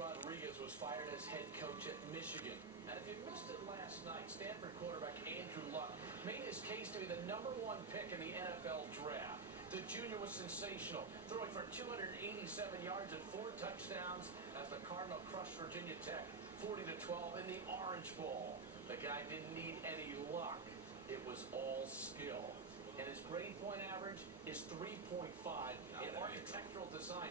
Rodriguez was fired as head coach at Michigan. And if you missed it last night, Stanford quarterback Andrew Luck made his case to be the #1 pick in the NFL draft. The junior was sensational, throwing for 287 yards and 4 touchdowns as the Cardinal crushed Virginia Tech 40-12 in the Orange Bowl. The guy didn't need any luck. It was all skill. And his grade point average is 3.5 in architectural design.